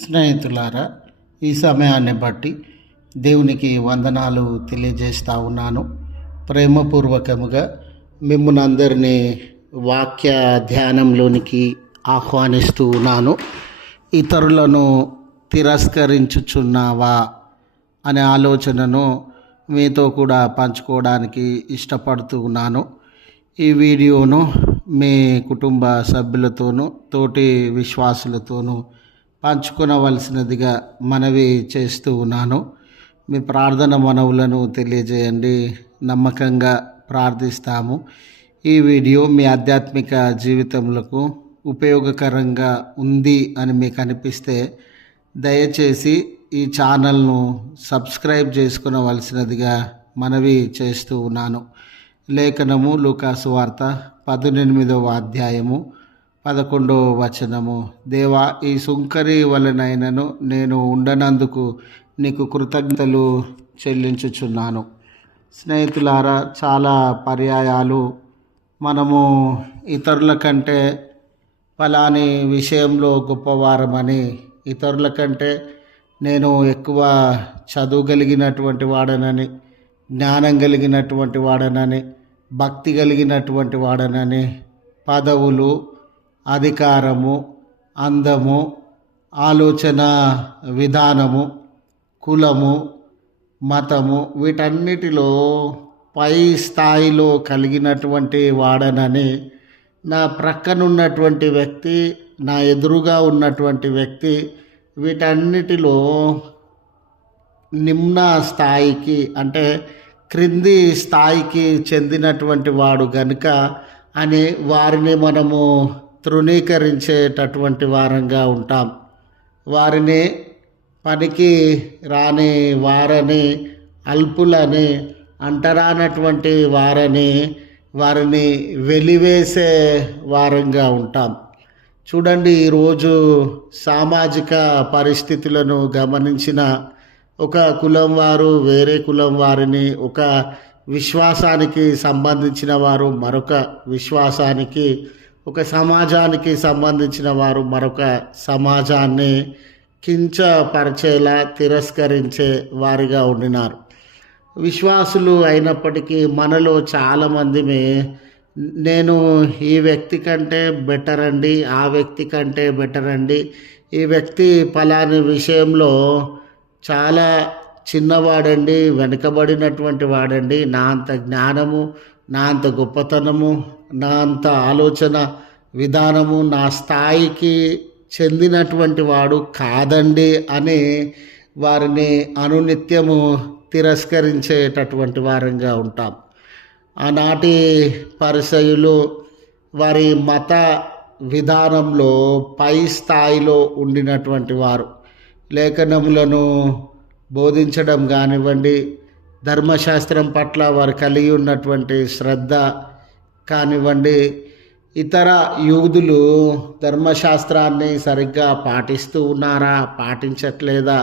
స్నేహితులారా, ఈ సమయాన్ని బట్టి దేవునికి వందనాలు తెలియజేస్తా ఉన్నాను. ప్రేమపూర్వకముగా మిమ్మల్ని అందరినీ వాక్య ధ్యానంలోనికి ఆహ్వానిస్తూ ఉన్నాను. ఇతరులను తిరస్కరించుచున్నావా అనే ఆలోచనను మీతో కూడా పంచుకోవడానికి ఇష్టపడుతూ ఉన్నాను. ఈ వీడియోను మీ కుటుంబ సభ్యులతోనూ తోటి విశ్వాసులతోనూ పంచుకొనవలసినదిగా మనవి చేస్తూ ఉన్నాను. మీ ప్రార్థన మనవులను తెలియజేయండి. నమ్మకంగా ప్రార్థిస్తాము. ఈ వీడియో మీ ఆధ్యాత్మిక జీవితములకు ఉపయోగకరంగా ఉంది అని మీకు అనిపిస్తే దయచేసి ఈ ఛానల్ను సబ్స్క్రైబ్ చేసుకునవలసినదిగా మనవి చేస్తూ ఉన్నాను. లేఖనము లూకాసు వార్త 18వ అధ్యాయము 11వ వచనము. దేవా, ఈ సుంకరి వలనైనను నేను ఉండనందుకు నీకు కృతజ్ఞతలు చెల్లించుచున్నాను. స్నేహితులారా, చాలా పర్యాయాలు మనము ఇతరుల కంటే ఫలాని విషయంలో గొప్పవారమని, ఇతరుల కంటే నేను ఎక్కువ చదువు కలిగినటువంటి వాడనని, జ్ఞానం కలిగినటువంటి వాడనని, భక్తి కలిగినటువంటి వాడనని, పదవులు, అధికారము, అందము, ఆలోచన విధానము, కులము, మతము, వీటన్నిటిలో పై స్థాయిలో కలిగినటువంటి వాడనని, నా ప్రక్కనున్నటువంటి వ్యక్తి, నా ఎదురుగా ఉన్నటువంటి వ్యక్తి వీటన్నిటిలో నిమ్న స్థాయికి, అంటే క్రింది స్థాయికి చెందినటువంటి వాడు గనుక అని వారిని మనము తృణీకరించేటటువంటి వారంగా ఉంటాం. వారిని పనికి రాని వారని, అల్పులని, అంటరానటువంటి వారిని వెలివేసే వారంగా ఉంటాం. చూడండి, ఈరోజు సామాజిక పరిస్థితులను గమనించిన ఒక కులం వారు వేరే కులం వారిని, ఒక విశ్వాసానికి సంబంధించిన వారు మరొక విశ్వాసానికి, ఒక సమాజానికి సంబంధించిన వారు మరొక సమాజాన్ని కించపరిచేలా తిరస్కరించే వారిగా ఉండినారు. విశ్వాసులు అయినప్పటికీ మనలో చాలామందిమే నేను ఈ వ్యక్తి కంటే బెటర్ అండి, ఆ వ్యక్తి కంటే బెటర్ అండి, ఈ వ్యక్తి ఫలాని విషయంలో చాలా చిన్నవాడండి, వెనుకబడినటువంటి వాడండి, నా అంత జ్ఞానము, నా అంత గొప్పతనము, నా అంత ఆలోచన విధానము నా స్థాయికి చెందినటువంటి వాడు కాదండి అని వారిని అనునిత్యము తిరస్కరించేటటువంటి వారంగా ఉంటాం. ఆనాటి పరిసయ్యులు వారి మత విధానంలో పై స్థాయిలో ఉండినటువంటి వారు. లేఖనములను బోధించడం కానివ్వండి, ధర్మశాస్త్రం పట్ల వారు కలిగి ఉన్నటువంటి శ్రద్ధ కానివ్వండి, ఇతర యూదులు ధర్మశాస్త్రాన్ని సరిగ్గా పాటిస్తూ ఉన్నారా, పాటించట్లేదా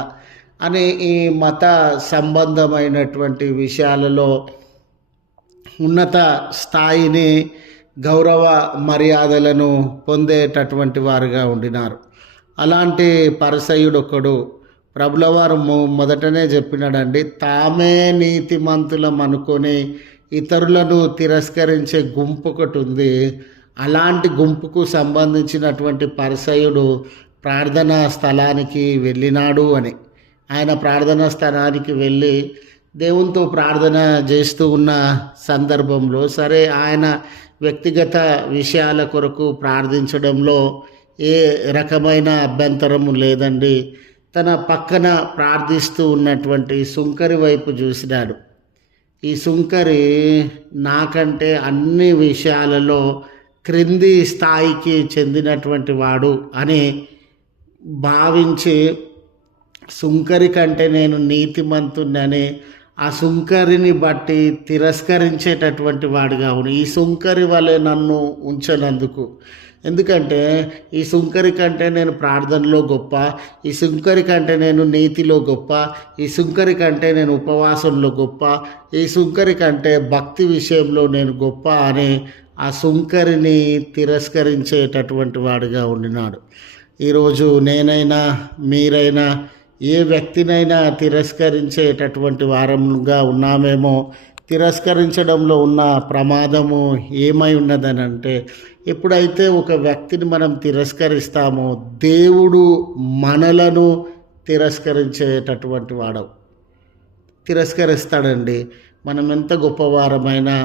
అని ఈ మత సంబంధమైనటువంటి విషయాలలో ఉన్నత స్థాయిని, గౌరవ మర్యాదలను పొందేటటువంటి వారుగా ఉండినారు. అలాంటి పరిసయ్యుడొకడు ప్రభులవారు మొదటనే చెప్పినాడండి, తామే నీతిమంతులం అనుకొని ఇతరులను తిరస్కరించే గుంపు ఒకటి ఉంది. అలాంటి గుంపుకు సంబంధించినటువంటి పరిసయ్యుడు ప్రార్థనా స్థలానికి వెళ్ళినాడు అని. ఆయన ప్రార్థనా స్థలానికి వెళ్ళి దేవునితో ప్రార్థన చేస్తూ ఉన్న సందర్భంలో సరే, ఆయన వ్యక్తిగత విషయాల కొరకు ప్రార్థించడంలో ఏ రకమైన అభ్యంతరము లేదండి. తన పక్కన ప్రార్థిస్తూ ఉన్నటువంటి సుంకరి వైపు చూసినాడు. ఈ సుంకరి నాకంటే అన్ని విషయాలలో క్రింది స్థాయికి చెందినటువంటి వాడు అని భావించి, సుంకరి కంటే నేను నీతిమంతుడని ఆ సుంకరిని బట్టి తిరస్కరించేటటువంటి వాడిగా ఉండి, ఈ సుంకరి వలె నన్ను ఉంచనందుకు, ఎందుకంటే ఈ సుంకరి కంటే నేను ప్రార్థనలో గొప్ప, ఈ సుంకరి కంటే నేను నీతిలో గొప్ప, ఈ సుంకరి కంటే నేను ఉపవాసంలో గొప్ప, ఈ సుంకరి కంటే భక్తి విషయంలో నేను గొప్ప అని ఆ సుంకరిని తిరస్కరించేటటువంటి వాడిగా ఉండినాడు. ఈరోజు నేనైనా మీరైనా ఏ వ్యక్తినైనా తిరస్కరించేటటువంటి వారంగా ఉన్నామేమో. తిరస్కరించడంలో ఉన్న ప్రమాదము ఏమై ఉన్నదని అంటే, ఎప్పుడైతే ఒక వ్యక్తిని మనం తిరస్కరిస్తామో దేవుడు మనలను తిరస్కరించేటటువంటి తిరస్కరిస్తాడండి. మనం ఎంత గొప్పవారమైనా.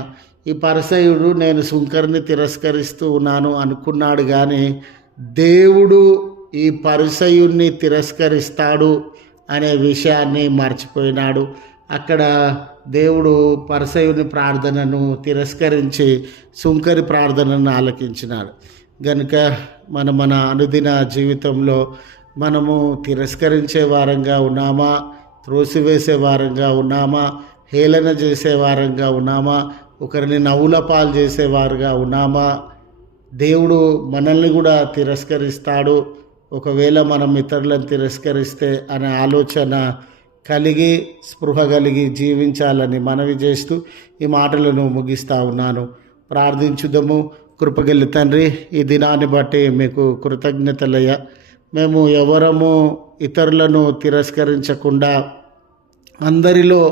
ఈ పరిసయుడు నేను సుంకరిని తిరస్కరిస్తూ ఉన్నాను అనుకున్నాడు, కానీ దేవుడు ఈ పరిసయుణ్ణి తిరస్కరిస్తాడు అనే విషయాన్ని మర్చిపోయినాడు. అక్కడ దేవుడు పరిసయుని ప్రార్థనను తిరస్కరించి సుంకరి ప్రార్థనను ఆలకించినాడు. గనుక మన అనుదిన జీవితంలో మనము తిరస్కరించే వారంగా ఉన్నామా, త్రోసివేసే వారంగా ఉన్నామా, హేళన చేసే వారంగా ఉన్నామా, ఒకరిని నవ్వుల పాలు చేసేవారుగా ఉన్నామా? దేవుడు మనల్ని కూడా తిరస్కరిస్తాడు ఒకవేళ మనం ఇతరులను తిరస్కరిస్తే అనే ఆలోచన కలిగి, స్పృహ కలిగి జీవించాలని మనవి చేస్తూ ఈ మాటలను ముగిస్తూ ఉన్నాను. ప్రార్థించుదము. కృపగల తండ్రి, ఈ దినాన్ని బట్టి మీకు కృతజ్ఞతలయ్యా. మేము ఎవరము ఇతరులను తిరస్కరించకుండా అందరిలో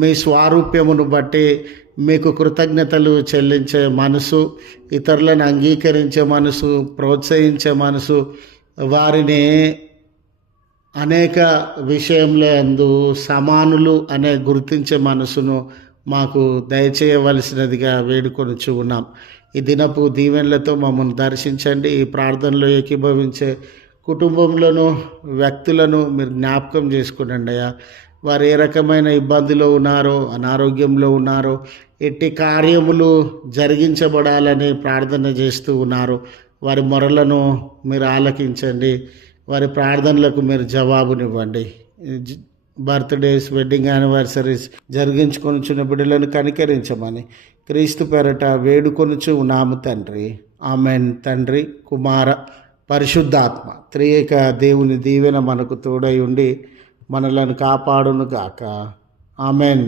మీ స్వారూప్యమును బట్టి మీకు కృతజ్ఞతలు చెల్లించే మనసు, ఇతరులను అంగీకరించే మనసు, ప్రోత్సహించే మనసు, వారిని అనేక విషయంలో అందు సమానులు అనే గుర్తించే మనసును మాకు దయచేయవలసినదిగా వేడుకొనుచు ఉన్నాం. ఈ దినపు దీవెనలతో మమ్మల్ని దర్శించండి. ఈ ప్రార్థనలో ఏకీభవించే కుటుంబంలోనూ వ్యక్తులను మీరు జ్ఞాపకం చేసుకునండి అయ్యా. వారు ఏ రకమైన ఇబ్బందిలో ఉన్నారో, అనారోగ్యంలో ఉన్నారో, ఎట్టి కార్యములు జరిగించబడాలని ప్రార్థన చేస్తూ ఉన్నారు. వారి మొరలను మీరు ఆలకించండి. వారి ప్రార్థనలకు మీరు జవాబునివ్వండి. బర్త్డేస్, వెడ్డింగ్ యానివర్సరీస్ జరిగించుకొనిచున్న బిడ్డలను కనికరించమని క్రీస్తు పేరట వేడుకొనుచు ఉన్నాము తండ్రి. ఆమెన్. తండ్రి, కుమార, పరిశుద్ధాత్మ త్రియేక దేవుని దీవెన మనకు తోడై ఉండి మనలను కాపాడును గాక. ఆమెన్.